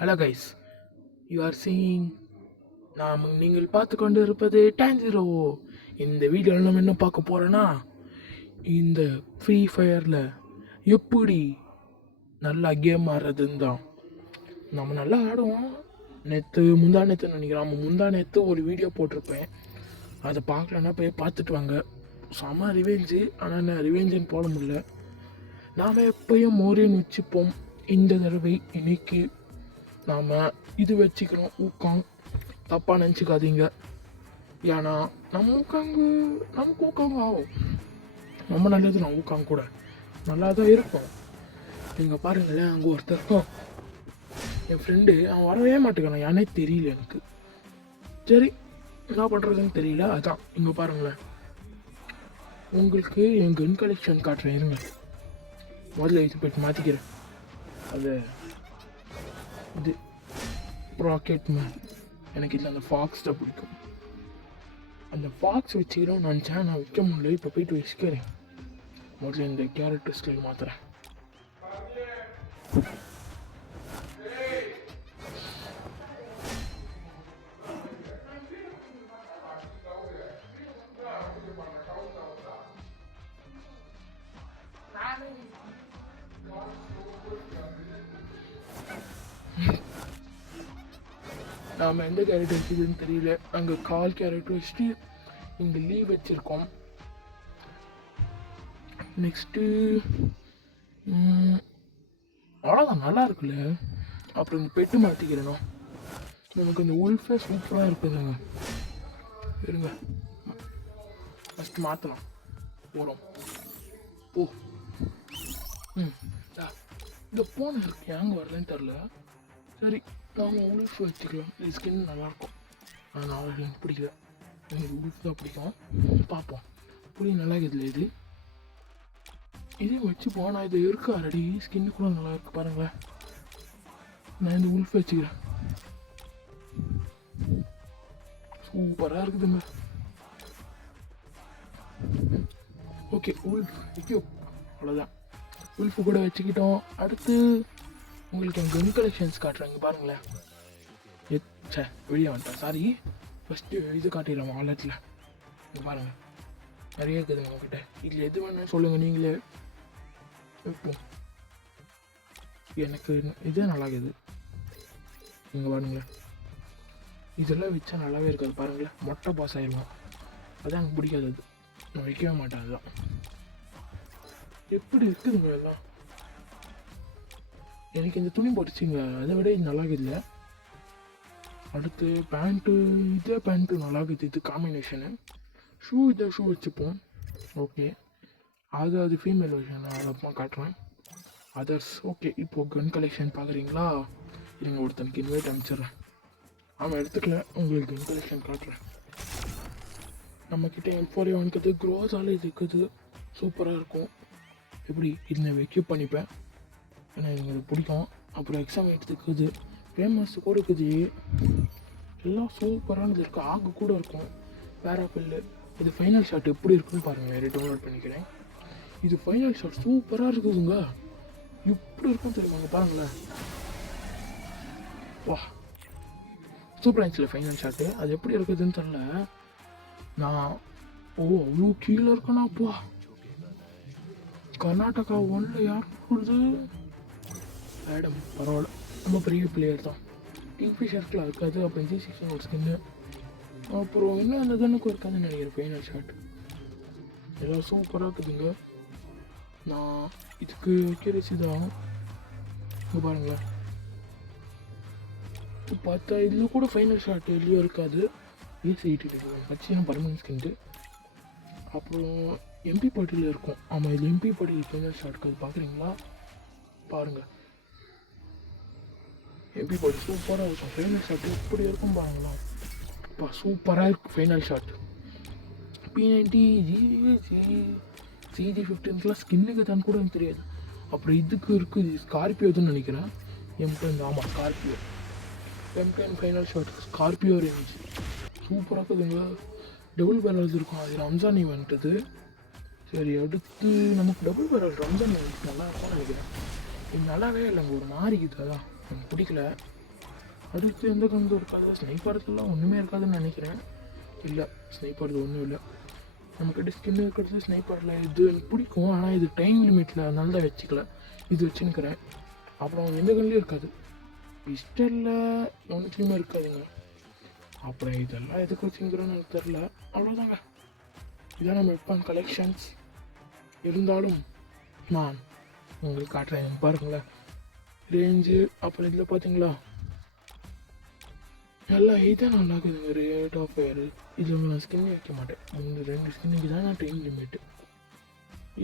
Hello guys, you are seeing நீங்கள் பார்த்து கொண்டு இருப்பது டான்ஜிரோ. இந்த வீடியோவில் நம்ம என்ன பார்க்க போகிறோன்னா, இந்த ஃப்ரீ ஃபயரில் எப்படி நல்லா கேம் ஆடுறதுன்னு தான். நம்ம நல்லா ஆடுவோம். முந்தா நேற்று நினைக்கிறோம், நம்ம முந்தா நேற்று ஒரு வீடியோ போட்டிருப்பேன். அதை பார்க்கலன்னா போய் பார்த்துட்டு வாங்க. செம ரிவெஞ்சு. ஆனால் நான் ரிவெஞ்சுன்னு போட முடியல. நாம் எப்பயும் மோரியன் வச்சுப்போம். இந்த தடவை இன்னைக்கு நாம் இது வச்சுக்கிறோம். ஊக்காங் தப்பாக நினச்சிக்காதீங்க. ஏன்னா நமக்கு ஊக்காங்க ஆகும். ரொம்ப நல்லது. நான் ஊக்காங்க கூட நல்லா தான் இருக்கும். நீங்கள் பாருங்களேன், அங்கே ஒருத்தருக்கும் என் ஃப்ரெண்டு அவன் வரவே மாட்டேங்கிறான். ஏன்னே தெரியல எனக்கு. சரி, என்ன பண்ணுறதுன்னு தெரியல. அதான் இங்கே பாருங்களேன், உங்களுக்கு என் கன் கலெக்ஷன் காட்டுறேன். இருங்க, முதல்ல இது போய்ட்டு மாற்றிக்கிறேன். அது இது ராக்கெட் மேன். எனக்கு இதில் அந்த ஃபாக்ஸ் தான் பிடிக்கும். அந்த ஃபாக்ஸ் வச்சுக்கிறோம் நினச்சேன், நான் வைக்க முடியல. இப்போ போயிட்டு வச்சுக்கிறேன். முதல்ல இந்த கேரக்டர் ஸ்டைல் மாற்றுறேன். நாம் எந்த கேரக்டர் வச்சுதுன்னு தெரியல. அங்கே கால் கேரக்டர் வச்சுட்டு இங்கே லீவ் வச்சுருக்கோம். நெக்ஸ்ட்டு அவ்வளோதான், நல்லா இருக்குல்ல. அப்புறம் இந்த பெட்டு மாற்றிக்கிறேனோ. நமக்கு இந்த உல்ஃபே சூப்பராக இருக்குதுங்க. இருங்க, ஃபஸ்ட்டு மாற்றலாம். போகிறோம். ஓ இந்த ஃபோன் இருக்கு, ஏங்க வரலன்னு தெரில. சரி, நாம் உல்ஃப் வச்சுக்கலாம். இது ஸ்கின் நல்லாயிருக்கும். ஆனால் எனக்கு பிடிக்கல. எனக்கு உல்ஃப் தான் பிடிக்கும். பார்ப்போம். புளி நல்லா இருக்குதுல்ல. இதே வச்சுப்போம். நான் இது இருக்கா ஆல்ரெடி. ஸ்கின்னு கூட நல்லா இருக்கு பாருங்களேன். நான் இந்த உல்ஃப் வச்சுக்கிறேன். சூப்பராக இருக்குதுங்க. ஓகே, உல்ஃப் அவ்வளோதான். உல்ஃபு கூட வச்சுக்கிட்டோம். அடுத்து உங்களுக்கு என் கன் கலெக்ஷன்ஸ் காட்டுறாங்க பாருங்களேன். வெளியே வந்துட்டேன், சாரி. ஃபஸ்ட்டு இது காட்டிடலாம் வாலெட்டில். இங்கே பாருங்கள், நிறைய இருக்குதுங்க உங்ககிட்ட. இதில் எது வேணும்னு சொல்லுங்கள், நீங்களே வைப்போம். எனக்கு இதே நல்லா இருக்குது. நீங்கள் பாருங்களேன், இதெல்லாம் வச்சா நல்லாவே இருக்காது பாருங்களேன். மொட்டை பாஸ் ஆயிடுவோம். அதான் எனக்கு பிடிக்காது. அது நான் வைக்கவே மாட்டேன். அதுதான் எப்படி இருக்குதுங்க எல்லாம். எனக்கு இந்த துணி போட்டுச்சுங்க, அதை விட இது நல்லா இருக்குதுல்ல. அடுத்து பேண்ட்டு, இதே பேண்ட்டு நல்லா இருக்குது. இது காம்பினேஷனு. இதே ஷூ வச்சுப்போம். ஓகே, அது ஃபீமேல் வெர்ஷன். நான் அப்புறமா காட்டுறேன். அதர்ஸ். ஓகே, இப்போது கன் கலெக்ஷன் பார்க்குறீங்களா? நீங்கள் ஒருத்தனுக்கு இன்வைட் அனுப்பிச்சிட்றேன். ஆமாம், எடுத்துக்கல. உங்களுக்கு கன் கலெக்ஷன் காட்டுறேன். நம்மக்கிட்ட M4A1 இருக்குது. க்ரோஸால் இது இருக்குது. சூப்பராக இருக்கும். எப்படி இது நான் வெக்யூப் பண்ணிப்பேன், ஏன்னா எனக்கு அது பிடிக்கும். அப்புறம் எக்ஸாம் எடுத்துக்குது. ஃபேமஸ் கூட இருக்குது. எல்லாம் சூப்பரானது இருக்குது. ஆகு கூட இருக்கும். பேராப்பில்லு. இது ஃபைனல் ஷாட் எப்படி இருக்குன்னு பாருங்கள். வேறு டவுன்லோட் பண்ணிக்கிறேன். இது ஃபைனல் ஷாட் சூப்பராக இருக்குதுங்க. எப்படி இருக்கும் தெரியுமாங்க, பாருங்களேன். வா, சூப்பராக இருந்துச்சு ஃபைனல் ஷாட்டு. அது எப்படி இருக்குதுன்னு தெரியல. நான் அவ்வளோ கீழே இருக்கேன்னா அப்பா. கர்நாடகா 1ல் யார் கொடுது? மேடம், பரவாயில்ல, ரொம்ப பெரிய பிளேயர் தான். கிங்ஃபிஷர்க்கில் இருக்காது. அப்புறம் G16 ஒரு ஸ்கின்னு. அப்புறம் இன்னும் அந்த கண்ணுக்கு இருக்காதுன்னு நினைக்கிறேன். ஃபைனல் ஷாட் எல்லாம் சூப்பராக இருக்குதுங்க. நான் இதுக்கு அக்யூரேசி தான். இங்கே பாருங்களேன், பார்த்தா இதில் கூட ஃபைனல் ஷாட் எதுலேயும் இருக்காது. AC-80 கட்சியான பர்மனன்ட் ஸ்கின்ட்டு. அப்புறம் MP பாட்டில் இருக்கும். ஆமாம், இது MP பாட்டில் ஃபைனல் ஷாட் இருக்காது. பார்க்குறீங்களா? பாருங்கள், MP பாட்டில் சூப்பராக இருக்கும். ஃபைனல் ஷாட் எப்படி இருக்கும் பாருங்களா. இப்போ சூப்பராக இருக்கும் ஃபைனல் ஷாட். P90 CG15 ஸ்கின்னுக்கு தான் கூட எனக்கு தெரியாது. அப்புறம் இதுக்கு இருக்குது, ஸ்கார்பியோ தான் நினைக்கிறேன். M10. ஆமாம், Scorpio. M10 final shot Scorpio range சூப்பராக இருக்குதுங்க. டபுள் பேரல்ஸ் இருக்கும். அது ரம்ஜான் ஈவெண்ட் இது. சரி, அடுத்து நமக்கு டபுள் பேரல் ரம்ஜான் ஈவெண்ட் நல்லா இருக்கும்னு நினைக்கிறேன். இது நல்லாவே இல்லைங்க, ஒரு மாறிக்குது. அதான் எனக்கு பிடிக்கல. அடுத்து எந்த கண்டு இருக்காது, ஸ்னைப்பருக்கெல்லாம் ஒன்றுமே இருக்காதுன்னு நினைக்கிறேன். இல்லை, ஸ்னைப்பர் ஒன்றும் இல்லை. நமக்கிட்ட ஸ்கின் இருக்கிறது ஸ்னைப்பரில். இது எனக்கு பிடிக்கும், ஆனால் இது டைம் லிமிட்டில் அதனால தான் வச்சுக்கல. இது வச்சுன்னுக்கிறேன். அப்புறம் எந்த கண்லேயும் இருக்காது, பிஸ்டலில் ஒன்றுத்துலேயுமே இருக்காதுங்க. அப்புறம் இதெல்லாம் எதுக்கு வச்சுங்கிறோன்னு எனக்கு தெரில. அவ்வளோதாங்க, இதான் நம்ம வெப்பன் கலெக்ஷன்ஸ். இருந்தாலும் நான் உங்களுக்கு காட்டுறேன் பாருங்களேன். ரேஞ்சு அப்புறம் இதில் பார்த்தீங்களா நல்லா இதான் நல்லா இருக்குதுங்க. ரேட் ஆஃப் ஃபயரு இதில் நான் ஸ்கின் வைக்க மாட்டேன். இந்த 2 ஸ்கின்னுக்கு தான் நான் டைம் லிமிட்டு.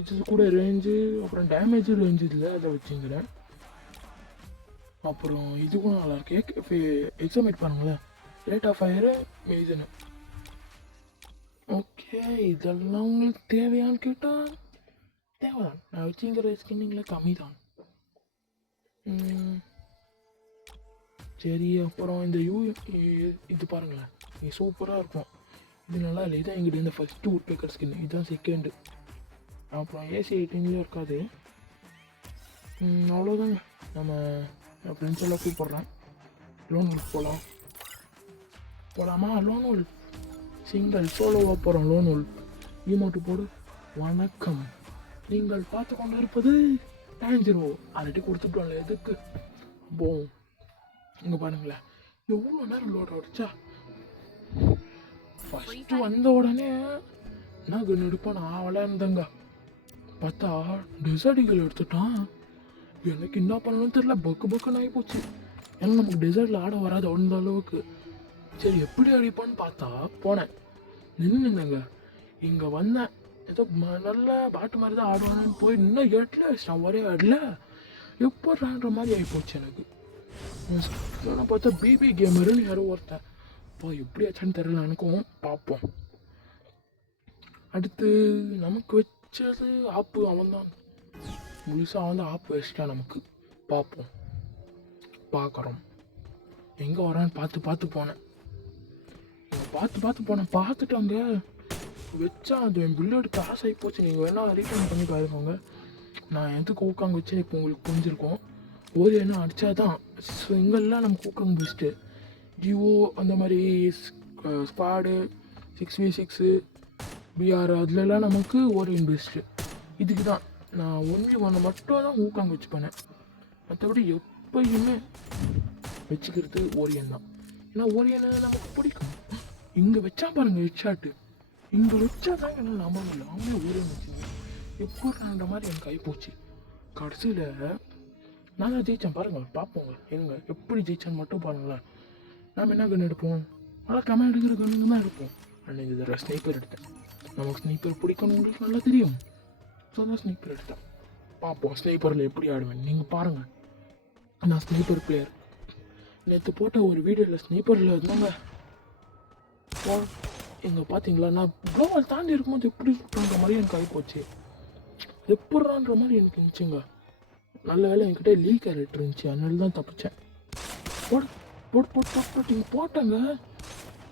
இது கூட ரேஞ்சு அப்புறம் டேமேஜ் ரேஞ்சு இதில் அதை வச்சுங்கிறேன். அப்புறம் இதுவும் நல்லாயிருக்கு. எக்ஸாமேட் பாருங்களேன், ரேட் ஆஃப் ஃபயரு மெய்துன்னு. ஓகே, இதெல்லாம் உங்களுக்கு தேவையான்னு கேட்டால் தேவைதான். நான் வச்சுங்கிற ஸ்கின்னிங்கில் கம்மி தான். சரி, அப்புறம் இந்த இது பாருங்களேன், இது சூப்பராக இருக்கும். இது நல்லா இல்லை. இதுதான் எங்கிட்ட இந்த ஃபஸ்ட்டு உட் பேக்கர் ஸ்கின், இதுதான் செகண்டு. அப்புறம் ஏசி 18 இருக்காது. அவ்வளோதாங்க. நம்ம ஃப்ரெண்ட்ஸ் எல்லாம் கூப்பிட்றேன். லோன் உல்ஃப் போகலாமா? லோன் உல்ஃப் சிங்கிள் சோலோவாக போகிறோம். லோன் உல்ஃப் ஈமோட்டு போடு. வணக்கம், நீங்கள் பார்த்து கொண்டு இருப்பது டேஞ்சரோ. ஆல்ரெடி கொடுத்துட்டோம்ல, எதுக்கு போம். இங்கே பாருங்களேன், எவ்வளோ நேரம் லோட் ஆகிடுச்சா. ஃபஸ்ட்டு வந்த உடனே என்ன கன் எடுப்பான் நான் விளையாண்டங்க. பார்த்தா டெசர்டிகள் எடுத்துட்டான். எனக்கு என்ன பண்ணணும்னு தெரியல, பக்குன்னு ஆகி போச்சு. ஏன்னா நமக்கு டெசர்ட்டில் ஆட வராது அந்த அளவுக்கு. சரி, எப்படி அடிப்பான்னு பார்த்தா போனேன், நின்றுங்க. இங்கே வந்தேன், ஏதோ நல்ல பாட்டு மாதிரி தான் ஆடுவானு போய் இன்னும் எட்டில் ஒரே ஆடல. எப்போ ஆடுற மாதிரி ஆகிப்போச்சு எனக்கு. பார்த்தா பிபி கேமருன்னு யாரோ ஒருத்தன். இப்போ எப்படி ஆச்சான்னு தெரியல எனக்கும். பார்ப்போம். அடுத்து நமக்கு வச்சது ஆப்பு. அவன் தான் முழுசாக வந்து ஆப்பு வச்சிட்டான் நமக்கு. பார்ப்போம், பார்க்குறோம். எங்கே வரான்னு பார்த்து போனேன். பார்த்துட்டாங்க. வச்சா அது என் பில்லோடு காசு ஆகி போச்சு. நீங்கள் வேணால் ரீஃபண்ட் பண்ணி பாருங்க. நான் எதுக்கு ஊக்காங்க வச்சேன் இப்போ உங்களுக்கு புரிஞ்சிருக்கோம். ஒரு என்ன அடித்தா தான் இங்கெல்லாம் நமக்கு ஊக்காங்க பெஸ்ட்டு. ஜிஓ அந்த மாதிரி ஸ்குவாடு 6v6 பிஆர் அதுலலாம் நமக்கு ஓரியன் பெஸ்ட்டு. இதுக்கு தான் நான் 1v1 மட்டும் தான் ஊக்காங்க வச்சு பண்ணேன். மற்றபடி எப்பயுமே வச்சுக்கிறது ஓரியன் தான். ஏன்னா ஓரியனை நமக்கு பிடிக்கும். இங்கே வச்சா பாருங்கள் ஹெட்ஷாட்டு, இங்கே வச்சா தான் என்னால் நம்ப முடியல. அவங்களே ஓரியன் வச்சுங்க எப்படின்ற மாதிரி எனக்கு ஆகிப்போச்சு. கடைசியில் நான் தான் ஜெயித்தேன் பாருங்கள். பார்ப்போங்க எங்க எப்படி ஜெயிச்சான்னு மட்டும் பாருங்களேன். நாம் என்ன கன்று எடுப்போம், நல்லா கமெண்ட் எடுக்கிற கண்ணுங்க தான் எடுப்போம். அன்றைக்கி இதில் ஸ்னைப்பர் எடுத்தேன். நமக்கு ஸ்னைப்பர் பிடிக்கணும் உங்களுக்கு நல்லா தெரியும். ஸோ தான் ஸ்னைப்பர் எடுத்தேன். பார்ப்போம் ஸ்னைப்பரில் எப்படி ஆடுவேன். நீங்கள் பாருங்கள், நான் ஸ்னைப்பர் பிளேயர். நேற்று போட்ட ஒரு வீடியோவில் ஸ்னைப்பரில் இருந்தாங்க. எங்கே பார்த்தீங்களா, நான் க்ளோவால் தாண்டி இருக்கும்போது எப்படி சுட்டுன்ற மாதிரி எனக்கு ஆகிப்போச்சு. எப்பட்றான்ற மாதிரி எனக்கு இருந்துச்சுங்க. நல்ல வேலை என்கிட்ட லீக் கேரக்டர் இருந்துச்சு, அதனால தான் தப்பிச்சேன். போட்டு போட்டாங்க.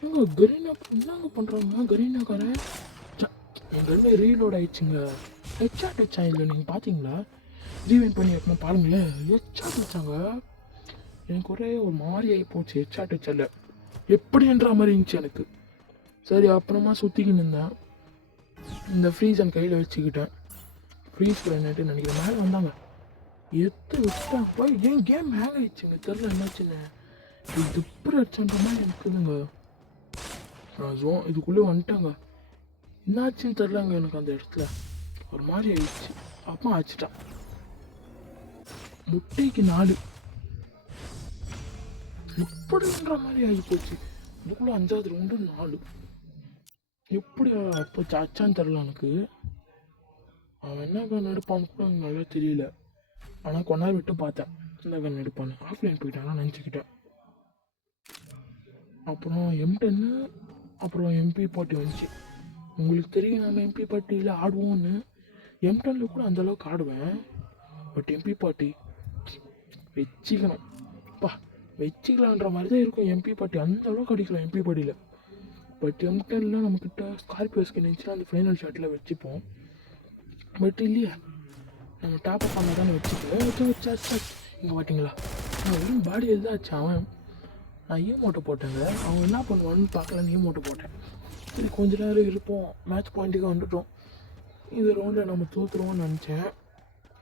எங்க கரீனா என்னங்க பண்ணுறாங்க கரீனாக்காரன். என் கண்ணு ரீலோட் ஆயிடுச்சுங்க. ஹெட்ஷாட் வச்சான். இல்லை நீங்கள் பார்த்தீங்களா, ரீவைண்ட் பண்ணி வைக்கணும் பாருங்களேன். ஹெட்ஷாட் வச்சாங்க. எனக்கு ஒரே ஒரு மாதிரி ஆகி போச்சு. ஹெட்ஷாட் வச்சல எப்படின்ற மாதிரி இருந்துச்சு எனக்கு. சரி, அப்புறமா சுற்றிக்கின்னு இருந்தேன். இந்த ஃப்ரீஸன் கையில் வச்சுக்கிட்டேன். ஃப்ரீஸ் பண்ணிட்டு நினைக்கிறேன். மேலே வந்தாங்க, எடுத்து விட்டான். போய் ஏன் கேம் ஹேங் ஆயிடுச்சுங்க, தெரில என்னாச்சுன்னு. இது எப்படி அடிச்சுன்ற மாதிரி இருக்குதுங்க. இதுக்குள்ளே வந்துட்டாங்க. என்னாச்சுன்னு தெரிலங்க எனக்கு. அந்த இடத்துல ஒரு மாதிரி ஆயிடுச்சு. அப்பா ஆச்சுட்டான். முட்டைக்கு 4 எப்படின்ற மாதிரி ஆகி போச்சு. இதுக்குள்ளே 5வது ரவுண்டு 4 எப்படி அப்போ சாச்சான்னு தெரில எனக்கு. அவன் என்ன கன் எடுப்பான்னு கூட எனக்கு நல்லா தெரியல. ஆனால் கொஞ்ச நேரம் விட்டு பார்த்தேன் என்ன கன் எடுப்பான்னு. ஆஃப்லைன் போயிட்டானா நினச்சிக்கிட்டேன். அப்புறம் M10 அப்புறம் MP40 வந்துச்சு. உங்களுக்கு தெரியும் நம்ம MP40 ஆடுவோன்னு. M10 கூட அந்தளவுக்கு ஆடுவேன். பட் MP40 வச்சுக்கணும். வச்சுக்கலான்ற மாதிரி தான் இருக்கும். MP40 அந்தளவுக்கு அடிக்கலாம் MP40. பட் M10 நம்மக்கிட்ட ஸ்கார்பியோ ஸ்கின் இருந்துச்சுன்னா அந்த ஃபைனல் ஷாட்டில் வச்சுப்போம். பட் இல்லையா, நம்ம டாப்அப் பண்ண தானே வச்சுக்கல. வச்சா இங்கே பார்த்தீங்களா, வெறும் பாடி எதாச்சு. அவன் நான் ஈமோட்டை போட்டேங்க. அவன் என்ன பண்ணுவான்னு பார்க்கலான்னு ஈமோட்டை போட்டேன். சரி கொஞ்ச நேரம் இருப்போம், மேட்ச் பாயிண்ட்டுக்கு வந்துட்டோம். இது ரவுண்டில் நம்ம தோற்றுருவோம்னு நினச்சேன்.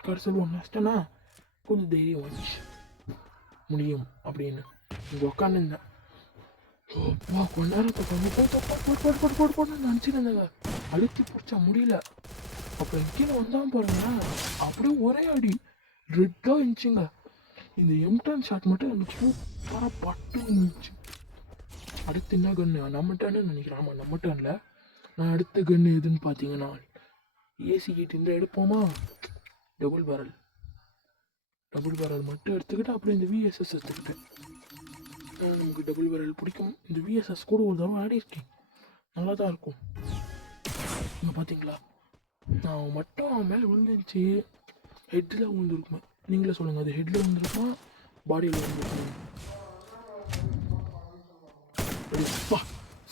கடைசியில் ஒன்று நஷ்டனா கொஞ்சம் தைரியம் வந்துச்சு, முடியும் அப்படின்னு இங்கே உக்காந்துருந்தேன். வா கொஞ்ச நேரம் போட்டு நினச்சிட்டு இருந்தேங்க. அழுத்தி பிடிச்சா முடியல. அப்புறம் கீழே வந்தான் பாருங்க, அப்படியே ஒரே அடி ரெட்டாக இருந்துச்சுங்க. இந்த M10 ஷாட் மட்டும் எனக்கு சூப்பராக பட்டு இருந்துச்சு. அடுத்து என்ன கன்று நம்ம டர்ன்னு நினைக்கிறேன். ஆமாம் நம்ம டர்னில் நான் அடுத்த கன்று எதுன்னு பார்த்தீங்கன்னா ஏசி கிட்ட இந்த எடுப்போமா, டபுள் பேரல் மட்டும் எடுத்துக்கிட்டு அப்புறம் இந்த VSS எடுத்துக்கிட்டேன். நமக்கு டபுள் பேரல் பிடிக்கும். இந்த VSS கூட ஒரு தடவை ஆடிருக்கேன், நல்லா தான் இருக்கும். இங்கே பார்த்தீங்களா, நான் மட்டும் அவன் மேலே விழுந்துருச்சு. ஹெட்டில் விழுந்துருக்குமா நீங்களே சொல்லுங்கள், அது ஹெட்டில் விழுந்துருக்குமா பாடியில் விழுந்துருக்குமா? அப்பா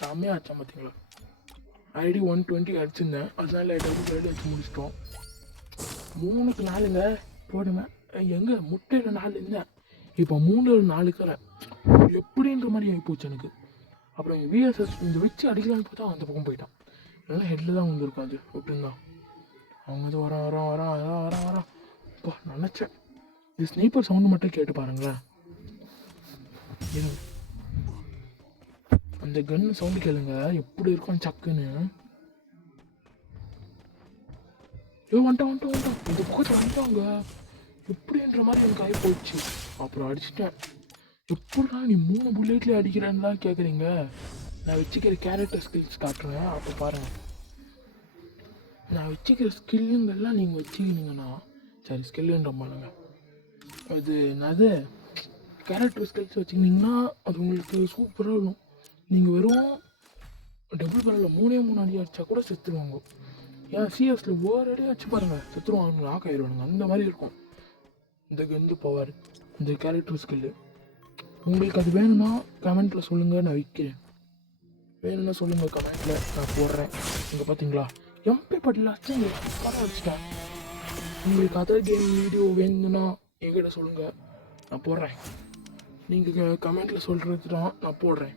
செம்மையாக ஆச்சான் பார்த்தீங்களா. ஆல்ரெடி 120 அடிச்சிருந்தேன், அதனால டபுள் பேரல் அடிச்சு முடிச்சிட்டோம். 3க்கு 4ங்க போடுவேன். எங்கே முட்டையில் 4 இருந்தேன், இப்போ 3ல் 4 இருக்கிறேன். எப்படின்ற மாதிரி ஆகிப்போச்சு எனக்கு. அப்புறம் VSS இந்த வச்சு அடிக்கலான்னு பார்த்தா அந்த பக்கம் போயிட்டான். இல்லைன்னா ஹெட்டில் தான் வந்துருக்கும். அது எப்படின்னா அவங்க அது வரான். இப்போ நினச்சேன் இது ஸ்னீப்பர் சவுண்டு மட்டும் கேட்டு பாருங்களேன். அந்த கன்னு சவுண்டு கேளுங்க எப்படி இருக்கும் சக்குன்னு. வந்துட்டான் இந்த பக்கத்தில் வந்துட்டாங்க எப்படின்ற மாதிரி எனக்கு ஆகி போச்சு. அப்புறம் அடிச்சிட்டேன். எப்படா நீ 3 புல்லெட்லேயே அடிக்கிறேன்னு தான் கேட்குறீங்க. நான் வச்சுக்கிற கேரக்டர் ஸ்கில்ஸ் காட்டுறேன், அப்போ பாருங்கள். நான் வச்சுக்கிற ஸ்கில்லுங்கெல்லாம் நீங்கள் வச்சுக்கினீங்கன்னா சரி ஸ்கில்லுன்ற பாருங்க, அது என்னது கேரக்டர் ஸ்கில்ஸ் வச்சுக்கிட்டிங்கன்னா அது உங்களுக்கு சூப்பராக இருக்கும். நீங்கள் வெறும் டபுள் பேரலில் 3 அடி அடித்தா கூட செத்துருவாங்க. ஏன் சிஎஸில் ஒரு அடி வச்சு பாருங்கள் செத்துருவாங்க, லாக் ஆகிடுவானுங்க. அந்த மாதிரி இருக்கும் இந்த கந்து பவர், இந்த கேரக்டர் ஸ்கில்லு. உங்களுக்கு அது வேணும்னா கமெண்ட்டில் சொல்லுங்கள், நான் விற்கிறேன். வேணும்னா சொல்லுங்கள் கமெண்ட்டில், நான் போடுறேன். இங்கே பார்த்தீங்களா MP பட்டிலாச்சும் இங்கே சூப்பராக வச்சுட்டேன். உங்களுக்கு அதர் கேம் வீடியோ வேணும்னா என்கிட்ட சொல்லுங்கள், நான் போடுறேன். நீங்கள் கமெண்ட்டில் சொல்கிறது தான் நான் போடுறேன்.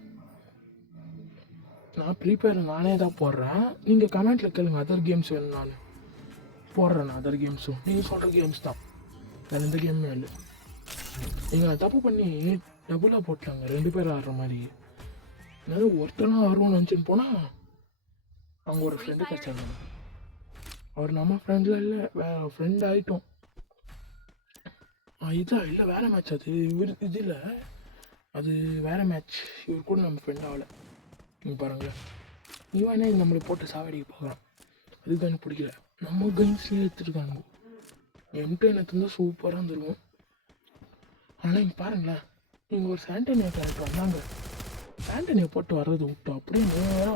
நான் ப்ரீபேர் நானே தான் போடுறேன். நீங்கள் கமெண்ட்டில் கேளுங்க அதர் கேம்ஸ் வேணும், நான் போடுறேன். நான் அதர் கேம்ஸும் நீங்கள் சொல்கிற கேம்ஸ் தான், வேறு எந்த கேமுமே இல்லை. நீங்கள் தப்பு பண்ணி டபுளாக போட்டாங்க 2 பேர் ஆடுற மாதிரி. என்னால ஒருத்தனா ஆடுவோம்னு நினச்சின்னு போனால் அவங்க ஒரு ஃப்ரெண்டு கிடச்சாங்க. அவர் நம்ம ஃப்ரெண்டில் இல்லை, வேறு ஃப்ரெண்ட் ஆகிட்டோம். இதான் இல்லை வேறு மேட்ச். அது இவர் இது இல்லை, அது வேறு மேட்ச். இவர் கூட நம்ம ஃப்ரெண்ட் ஆகலை. நீங்கள் பாருங்களேன், இவனே நம்மளை போட்டு சாவடிக்க பார்க்குறான். அதுதான் எனக்கு பிடிக்கல. நம்ம கன்ஸ்லேயே எடுத்துருக்காங்க. M10 எடுத்துருந்தா சூப்பராக இருந்துருக்கும். ஆனால் இங்கே பாருங்களேன், இங்கே ஒரு சாண்டனியா கேரக்டர் வந்தாங்க. சாண்டனியை போட்டு வர்றது விட்டோம், அப்படியே நேராக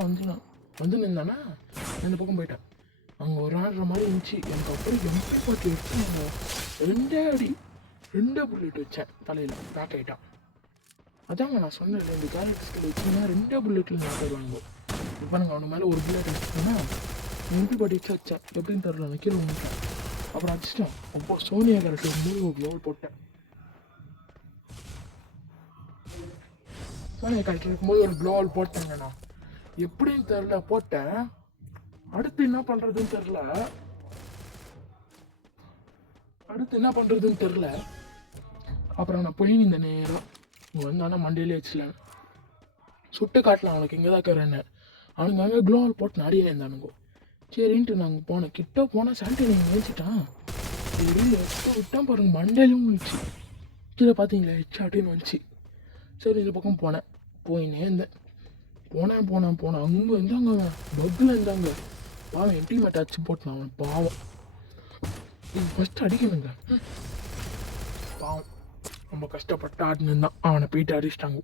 வந்து நின்றானா அந்த பக்கம் போயிட்டேன். அங்கே ஒரு ஆடுற மாதிரி இருந்துச்சு. எனக்கு அப்படியே MP பாட்டு எடுத்து 2 அடி 2 புல்லெட் வச்சேன் தலையில், பேக் ஆகிட்டான். அதாங்க நான் சொன்னேன், இந்த கேரக்டர் ஸ்கில் வச்சிங்கன்னா 2 புல்லெட்டில் நான் தருவாங்க. இப்போ நாங்கள் அவனுக்கு மேலே ஒரு புல்லெட் வச்சுட்டோன்னா MP பாட்டு வச்சேன். எப்படின்னு தரல, நான் கீழே வந்துட்டேன். அப்புறம் அடிச்சிட்டேன். அப்போ சோனியா கேரக்டர் மூணு ஒரு லெவல் போட்டேன். சோனியா கேரக்டர் இருக்கும்போது ஒரு க்ளோவல் போட்டேங்க. நான் எப்படின்னு தெரில போட்டேன். அடுத்து என்ன பண்ணுறதுன்னு தெரில. அப்புறம் நான் போய் இந்த நேரம் இங்கே வந்தானா மண்டையிலே வச்சுலன்னு சுட்டு காட்டலாம் அவனுக்கு இங்கே தான் இருக்கிறேன்னு. அவனுங்க அங்கே க்ளோவல் போட்டு நிறைய இருந்தானுங்க. சரின்ட்டு நாங்கள் போனேன். கிட்ட போனால் சாண்டி நீங்கள் நினச்சிட்டான். சரி எடுத்து விட்டான் பாருங்க, மண்டையிலும் வந்துச்சு. கீழே பார்த்தீங்களா ஹெச்ஆட்டின்னு வந்துச்சு. சரி இந்த பக்கம் போயினே இருந்தேன். போனேன் அங்கே இருந்தாங்க, பக்கில் இருந்தாங்க. பாவம் என் டீமை டச்சு போட்டான் அவன். பாவம் இது ஃபஸ்ட்டு அடிக்கணுங்க. பாவம் ரொம்ப கஷ்டப்பட்டு ஆடினு தான் அவனை போயிட்டு அடிச்சிட்டாங்க.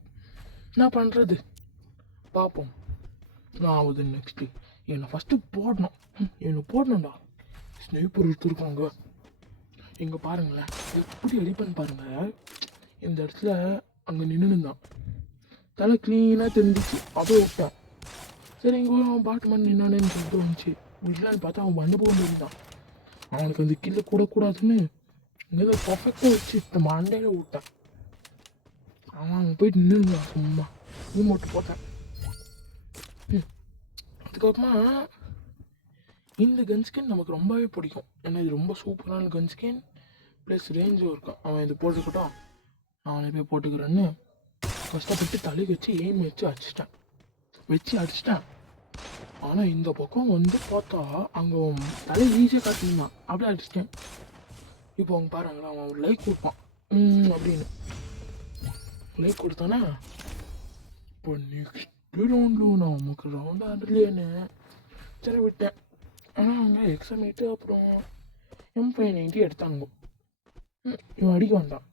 என்ன பண்ணுறது பார்ப்போம் நான் ஆகுது. நெக்ஸ்ட்டு என்னை ஃபஸ்ட்டு போடணும்டா. ஸ்னைப்பர் எடுத்துருக்காங்க. இங்கே பாருங்களேன் எப்படி அடிப்பேன்னு பாருங்கள். இந்த இடத்துல அங்கே நின்றுந்தான், தலை க்ளீனாக தெரிஞ்சிச்சு. அப்படியே விட்டான். சரி இங்கே அவன் பாட்டு மாதிரி நின்னானேன்னு சொல்லிட்டு வந்துச்சு. விடலான்னு பார்த்தா அவன் வந்து போக இருந்தான். அவனுக்கு அந்த கில்ல கூடாதுன்னு இங்கே பர்ஃபெக்டாக வச்சு இந்த மண்டையில் விட்டான். அவன் அங்கே போயிட்டு நின்றுருந்தான் சும்மா ரிமோட்டு போட்டேன். அதுக்கப்புறமா இந்த கன் ஸ்கின் நமக்கு ரொம்பவே பிடிக்கும். ஏன்னா இது ரொம்ப சூப்பரான கன் ஸ்கின் ப்ளஸ் ரேஞ்சும் இருக்கும். அவன் இது போட்டுக்கிட்டோம், அவனை போய் போட்டுக்கிறேன்னு கஷ்டப்பட்டு தலைக்கு வச்சு எய்ம் வச்சு அடிச்சிட்டேன். ஆனால் இந்த பக்கம் வந்து பார்த்தா அங்கே தலை ஈஸியாக காட்டினான், அப்படியே அடிச்சிட்டேன். இப்போ அவங்க பாருங்களா, அவன் ஒரு லைக் கொடுப்பான் அப்படின்னு லைக் கொடுத்தானா. இப்போ நெக்ஸ்ட் ரவுண்டில் நான் நமக்கு ரவுண்ட் ஆடலையேன்னு சரி விட்டேன். ஆனால் அவங்க எக்ஸாமேட்டு அப்புறம் M590 எடுத்தாங்க. இவன் அடிக்க வந்தான்,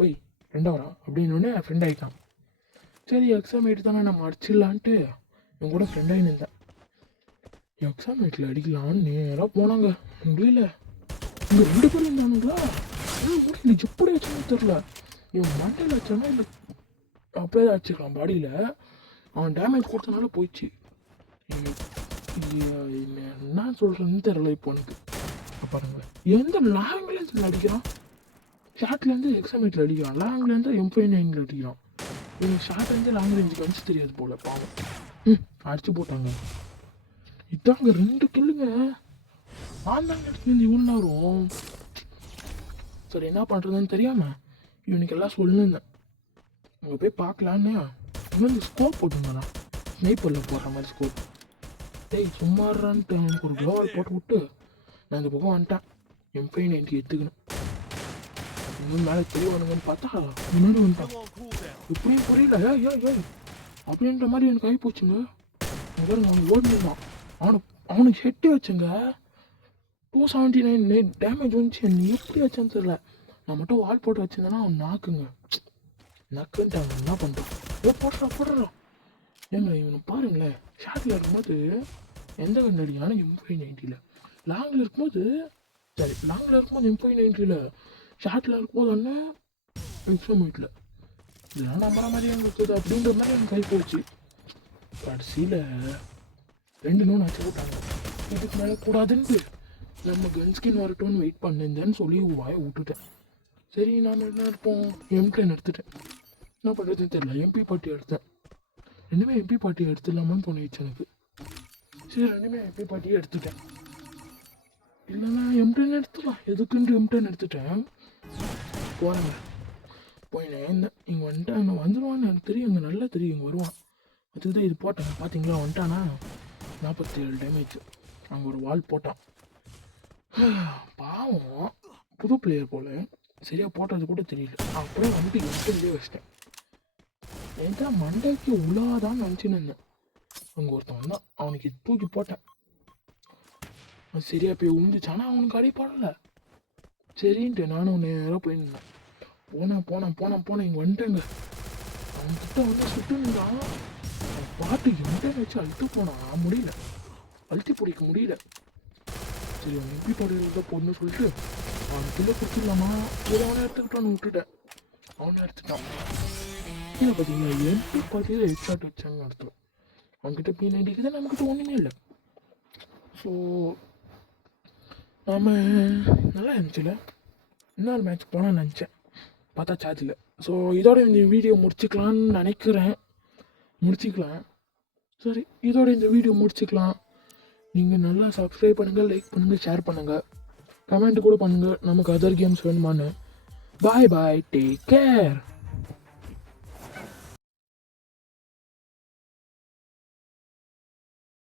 ஒய் ஃப்ரெண்டாவரா அப்படின்னு என் ஃப்ரெண்ட் ஆகிட்டான். சரி எக்ஸாமேட்டு தானே நம்ம அடிச்சிடலான்ட்டு இவன் கூட ஃப்ரெண்டாகி நின்றேன். எக்ஸாமேட்டில் அடிக்கலான்னு நேராக போனாங்க, முடியல. இங்கே 2 பேரும் இருந்தானுங்களா, முடியல. எப்படி ஆச்சுன்னு தெரில. இவன் மண்டையில் வச்சானா இல்லை அப்படியே தான் அடிச்சிருக்கான் பாடியில். அவன் டேமேஜ் கொடுத்தனால போயிடுச்சு. என்ன சொல்கிறேன்னு தெரில இப்போ எனக்கு. பாருங்களேன், எந்த லாங்குவேஜில் அடிக்கிறான், ஷார்ட்லேருந்து எக்ஸாமேட்டில் அடிக்கிறான், லாங்லேருந்து M590 அடிக்கிறான். எனக்கு ஷார்ட்லேருந்து லாங் ரேஞ்சுக்கு அடிச்சு தெரியாது போல் பாவம். அடிச்சு போட்டாங்க. இதாங்க 2 கில்லுங்க. நான் தாங்க எடுத்து இவ்வளோ நேரம். சரி என்ன பண்ணுறதுன்னு தெரியாமல் இவனுக்கு எல்லாம் சொல்லிருந்தேன், அங்கே போய் பார்க்கலான்னு. இவன் ஸ்கோப் போட்டுருந்தானா, ஸ்னைப்பரில் போடுற மாதிரி ஸ்கோப். சும்மாறான்ட்டு எனக்கு ஒரு க்ளோவால் போட்டு விட்டு நான் இந்த பக்கம் வந்துட்டேன். M590 எடுத்துக்கணும். இன்னும் மேலே தெரியவானுங்கன்னு பார்த்தா முன்னாடி வந்துட்டான். எப்படியும் புரியல, ஏய் அப்படின்ற மாதிரி எனக்கு ஆகி போச்சுங்க. அவன் ஓடினான், அவனுக்கு ஹெட்டே வச்சுங்க. 279 டேமேஜ் வந்துச்சு. என்ன எப்படி வச்சான்னு தெரியல. நான் மட்டும் வால் போட்டு வச்சிருந்தேன்னா அவன் நக்குன்ட்டு அவன் என்ன பண்ணுறான், போடுறான். ஏங்க இவனை பாருங்களேன், ஷார்ட்டில் இருக்கும்போது எந்த கண் அடிக்கான M590, லாங்கில் இருக்கும்போது M590, ஷார்ட்டில் இருக்கும்போது அண்ணன் எக்ஸாமேட்டில். இதெல்லாம் நம்புற மாதிரி இருக்குது அப்படின்ற மாதிரி எனக்கு கை போச்சு. கடைசியில் 2 நோன் ஆச்சு விட்டாங்க. இதுக்கு மேலே கூடாதுன்னு நம்ம கன் ஸ்கின் வரட்டும்னு வெயிட் பண்ணிருந்தேன்னு சொல்லி வாயை விட்டுட்டேன். சரி நாம் என்ன இருப்போம், M10 எடுத்துட்டேன். என்ன பண்ணுறதுன்னு தெரியல, MP40 எடுத்தேன். ரெண்டுமே MP40 எடுத்துடலாமான்னு தோணிச்சு எனக்கு. சரி ரெண்டுமே MP40 எடுத்துட்டேன். இல்லைன்னா M10 எடுத்துக்கலாம், எதுக்குன்ட்டு M10 எடுத்துட்டேன். போகிறேங்க, போய் நான் இங்கே வந்துட்டேன், நான் வந்துடுவான்னு எனக்கு தெரியும், இங்கே நல்லா தெரியும் இங்கே வருவான். அதுதான் இது போட்டேன், பார்த்தீங்களா வந்துட்டானா. 47 டேமேஜ். அங்கே ஒரு வால் போட்டான். பாவம் புது பிளேயர் போல், சரியாக போட்டது கூட தெரியல. அப்படியே வந்துட்டு M10 வச்சிட்டேன். என்கிட்ட மண்டைக்கு உலாதான்னு நினச்சின்னு இருந்தேன். அங்கே ஒருத்தன் வந்தான், அவனுக்கு தூக்கி போட்டேன். அது சரியாக போய் உழுந்துச்சானா அவனுக்கு அடிப்படலை. சரின்ட்டு நானும் நேராக போயிருந்தேன். போனேன் இங்கே வந்துட்டேங்க. அவன்கிட்ட வந்து சுட்டுன்னுதான் பாட்டு M10 வச்சு அழுத்து போனான், முடியல, அழுத்தி பிடிக்க முடியல. சரி அவன் MP40 தான் போடணும்னு சொல்லிட்டு அவன் கிலோ கொடுத்துடலாமா, ஏதோ அவனை எடுத்துக்கிட்டான்னு விட்டுட்டேன். அவனை எடுத்துட்டான். கீழே பார்த்தீங்கன்னா MP40 ஹெட்ஷாட் வச்சாங்கன்னு அர்த்தம். அவன்கிட்ட P90 தான், நம்மக்கிட்ட ஒன்றுமே இல்லை. ஸோ நாம் நல்லா இருந்துச்சுல, இன்னொரு மேட்ச் போனான்னு நினச்சேன், பார்த்தா சார்ஜ் இல்லை. ஸோ இதோட இந்த வீடியோ முடிச்சுக்கலான்னு நினைக்கிறேன். சரி இதோட இந்த வீடியோ முடிச்சுக்கலாம். நீங்கள் நல்லா சப்ஸ்கிரைப் பண்ணுங்கள், லைக் பண்ணுங்கள், ஷேர் பண்ணுங்கள், கமெண்ட் கூட பண்ணுங்கள் நமக்கு அதர் கேம்ஸ் வேணுமான்னு. Bye take care.